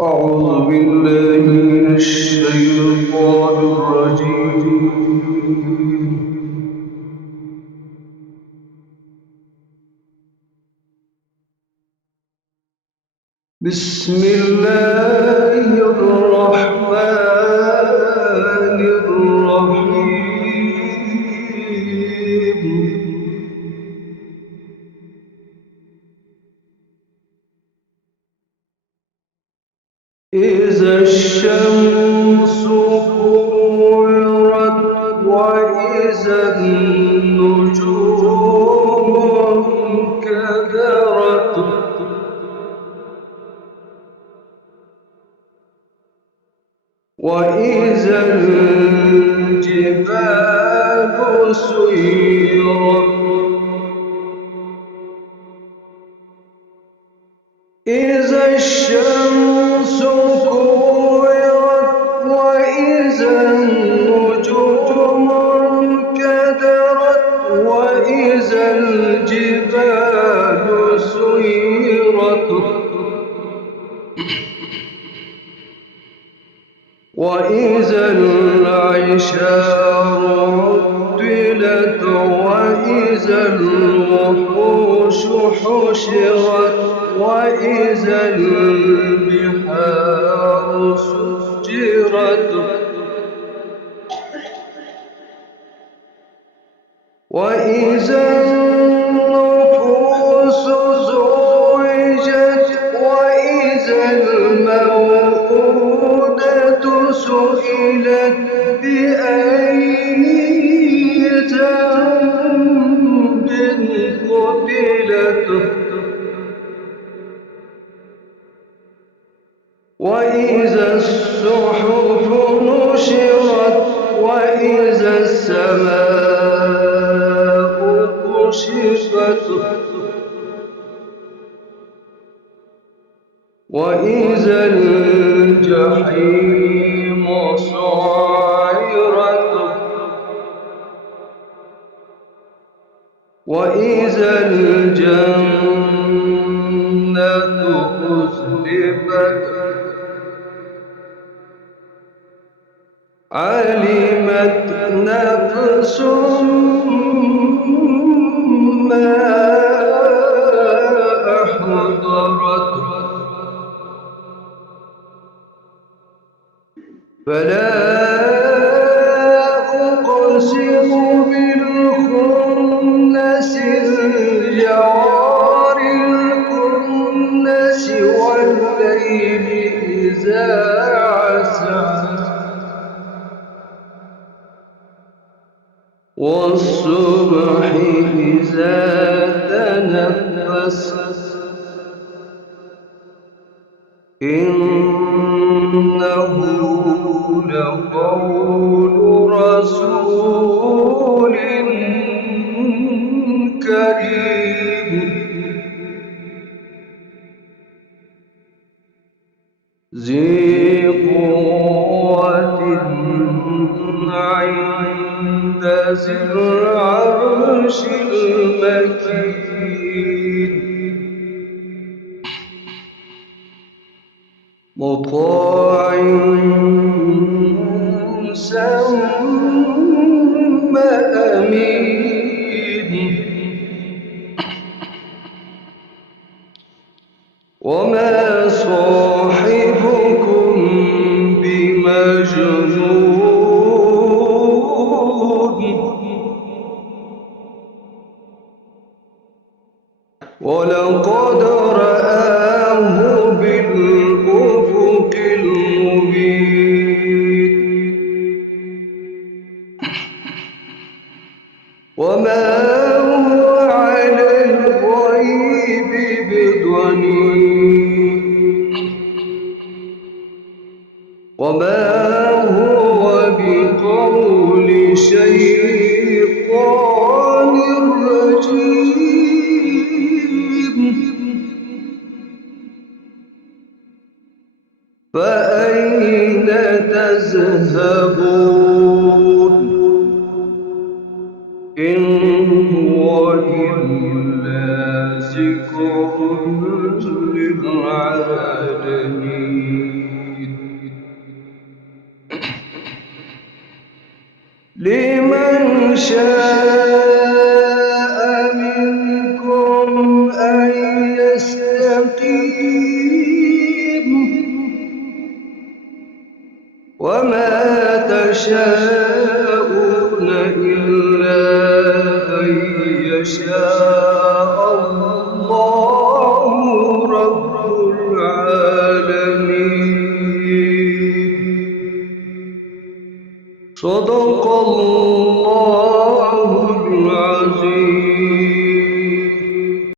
أعوذ بالله من الشيطان الرجيم. بسم الله الرحمن الرحيم. إذا الشمس كورت وإذا النجوم انكدرت وإذا الجبال سيرت إذا الشمس كورت وإذا النجوم انكدرت وإذا الجبال سيرت وإذا العشار عطلت وإذا الوحوش حشرت وإذا البحار سجرت وإذا النفوس زوجت وإذا الموءودة سئلت بأي ذنب قتلت وإذا الصحف نشرت وإذا السماء كشفت وإذا الجحيم سعرت وإذا الجنة أزلفت علمت نفس ما أحضرت فلا أقسم بالخنس الجوار الكنس والليل إذا عسعس والصبح إذا تنفس إنه لقول رسول كريم ذي قوة عند ذي العرش المكين مطاع ثم أمين وما صاحبكم بمجنون ولقد رآه بالأفق المبين وما هو على الغيب بضنين وما هو بقول شيطان رجيم فأين تذهبون إن هو إلا ذكر للعالمين. يشاء منكم أن يستقيم وما تشاءون إلا أن يشاء الله رب العالمين. صدق الله العظيم.